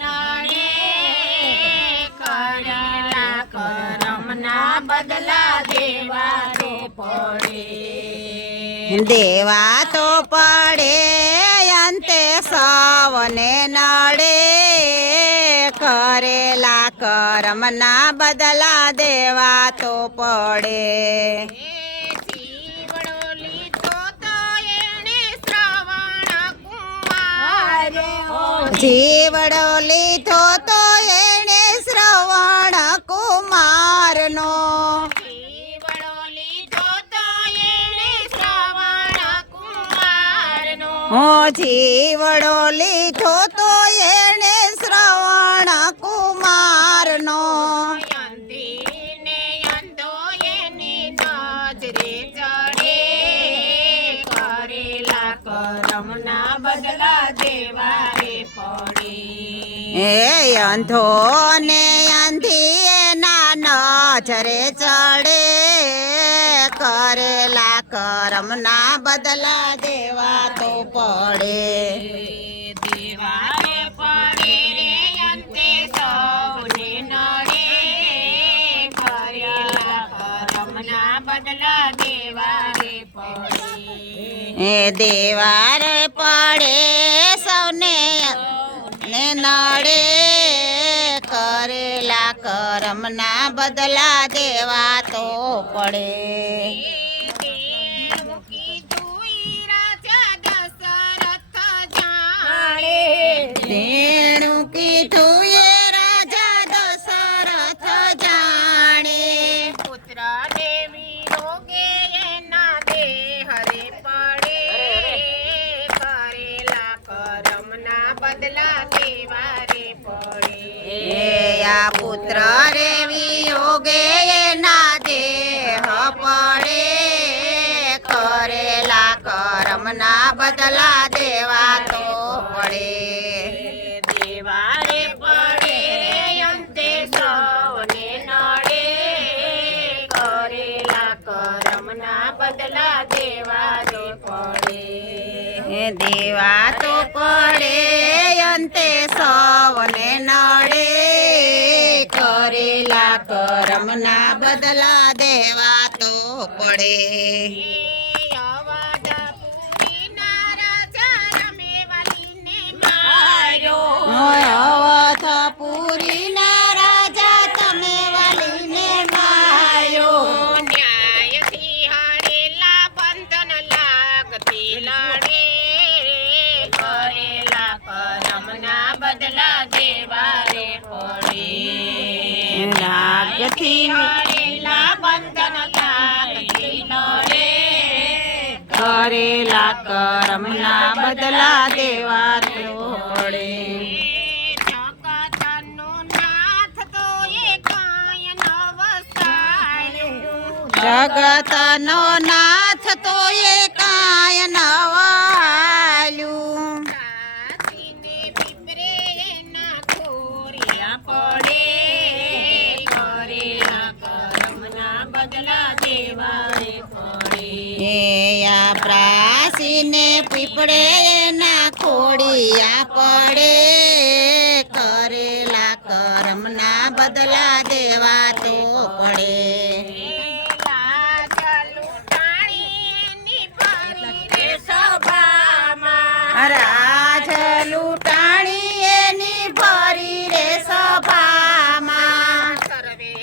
નડે કરેલા કરમના બદલા દેવા તો પડે, દેવા તો પડે અંતે સૌને નડે કરેલા કરમના બદલા દેવા તો પડે. જીવડો લીધો તો એણે શ્રવણ કુમાર, જીવડો લીધો તો એણે શ્રવણ કુમારનો, જીવડો લીધો તો એણે શ્રવણ કુમારનો, જીવડો લીધો તો એણે શ્રવણ કુમારનો, અંધીને અંધો એની નજરે ચડે કરેલા કરમના બદલા દેવા પડે. એ અંધો ને અંધી એના નજરે ચડે કરેલા કરમના બદલા દેવા તો પડે. દેવારે પડે રે અંતે સૌને નડે કરેલા કરમના બદલા દેવા પડે. એ દેવાર પડે સૌને ને નડે કરેલા કરમના બદલા દેવા તો પડે. દેવકી તુઈ રાજા દશરથ જાણે, તેણું કીધું એ રાજા દશરથ જાણે, પુત્ર દેવી રોગે એના દેહ રે પડે કરેલા કરમના બદલા દેવા પડે. એ આ પુત્ર રે વિયોગે એના દેહ પડે કરેલા કરમના બદલા દેવા તો પડે. દેવારે પડે રે અંતે સૌને નડે કરેલા કરમના બદલા દેવા પડે. એ દેવા તો પડે અંતે સૌને નડે કરેલા કરમના બદલા દેવા તો પડે. અવધપુરીના રાજા રમેવાલીને માર્યો, અવધપુરીના રાજા તમે વાલીને માર્યો, ન્યાયથી હારેલા બંધન લાગતી લડે કરેલા કરમના બદલા દેવા પડે. રાગથી હારેલા બંધન લાગતી લડે કરેલા કરમના બદલા દેવા તો પડે. જગતનો નાથ તો એ કાંઈ નવસાયો, જગતનો નાથ તો એ કાંઈ નવાલ્યું, દાસીને વિપરે એના ખોરિયા પડે કરેલા કરમના બદલા દેવા પડે. એ આ પ્રાસીને પીપળે એના ખોડિયા પડે કરેલા કરમના બદલા દેવા તો પડે. રાજ લૂંટાણી એની ભરી રે સભામાં, સર્વે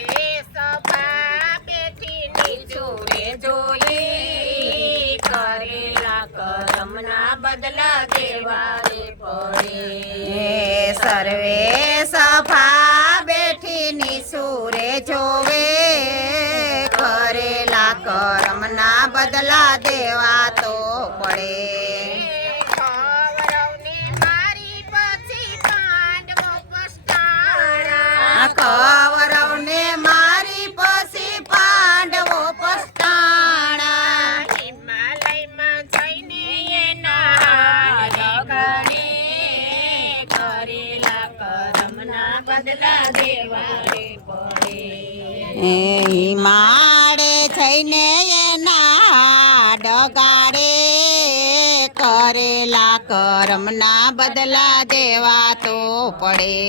સભા બેઠી નીચોરે જોઈ કરેલા કરમના બદલા દેવા પડે. એ સર્વે સભા બેઠી નિસુરે જોવે કરેલા કરમના બદલા દેવા તો પડે. કૌરવને મારી પછી પાંડવો પસ્તાણા, કૌરવને મારી પછી પાંડવો પસ્તાણા, હિમાલયમાં જઈને એના હાથ લગાડે કરેલા કરમના બદલા દેવા પડે. એ હિમાડે થઈને એના ડગાડે કરેલા કરમના બદલા દેવા તો પડે.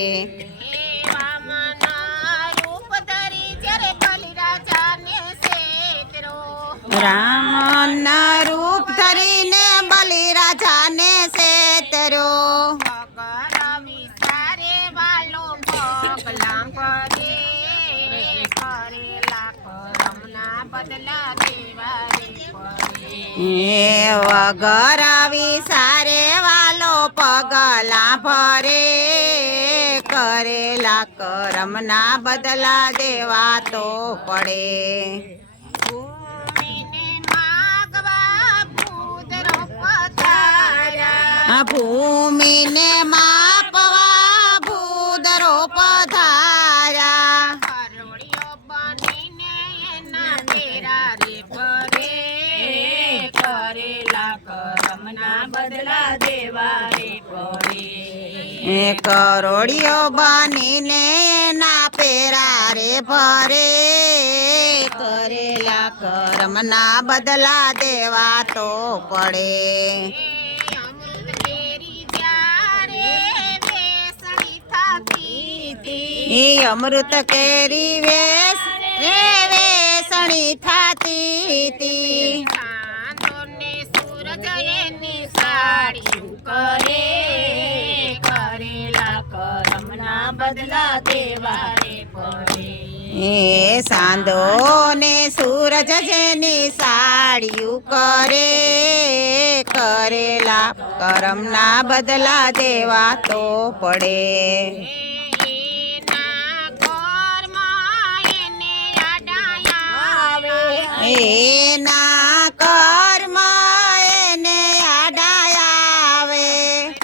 વામનના રૂપ ધરી જ્યારે બલિરાજાને સેતરો રામના રૂપ ધરીને બલિરાજાને સેતરો. પગલ વિસારે વાલો પગલાં પગે કરેલા કરમના બદલા દેવા રે પડે. એ વગર વિસારે વાલો પગલા ભરે કરેલા કરમના બદલા દેવા તો પડે. ભૂમિને માગવા ભૂદરો પધાર્યા આ ભૂમિને માપવા ભૂદરો પધાર્યા. કરોડિયો બનીને એના તેરા રે પરે કરેલા કરમના બદલા દેવા રે પડે. એ કરોડિયો બનીને એના પેરા રે ભરે કરેલા કરમના બદલા દેવા તો પડે. અમૃત કેરી જ્યારે વેસણી થતી હતી એ અમૃત કેરી વેસણી થાતી હતી. ચાંદોને સૂરજ એની સાડીયું કરે કરેલા કરમના બદલા દેવા રે પડે. એ સાંધો ને સૂરજ જેની સાડિયું કરે કરેલા કરમના બદલા દેવા તો પડે. એના ઘરમાં એને આડાયા આવે એના કર્મમાં એને આડાયા આવે.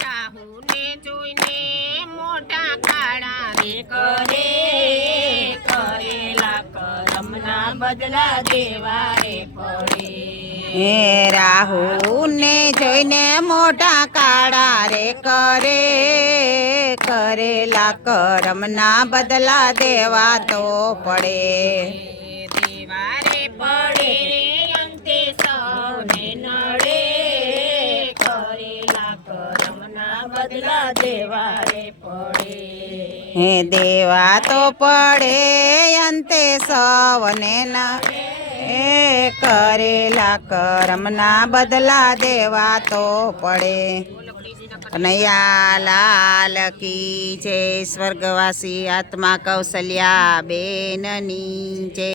રાહુને જોઈને મોઢા કાળા રે કરે કરેલા કરમના બદલા દેવા રે પડે. એ રાહુને જોઈને મોટા કાળા રે કરે કરેલા કરમના બદલા દેવા તો પડે. દેવા રે પડે રે અંતે સૌને નડે કરેલા કરમના બદલા દેવા રે પડે. હે દેવા તો પડે અંતે સૌને એ કરેલા કરમના બદલા દેવા તો પડે. કનૈયા લાલ કી જય. સ્વર્ગવાસી આત્મા કૌશલ્યા બેનની જય.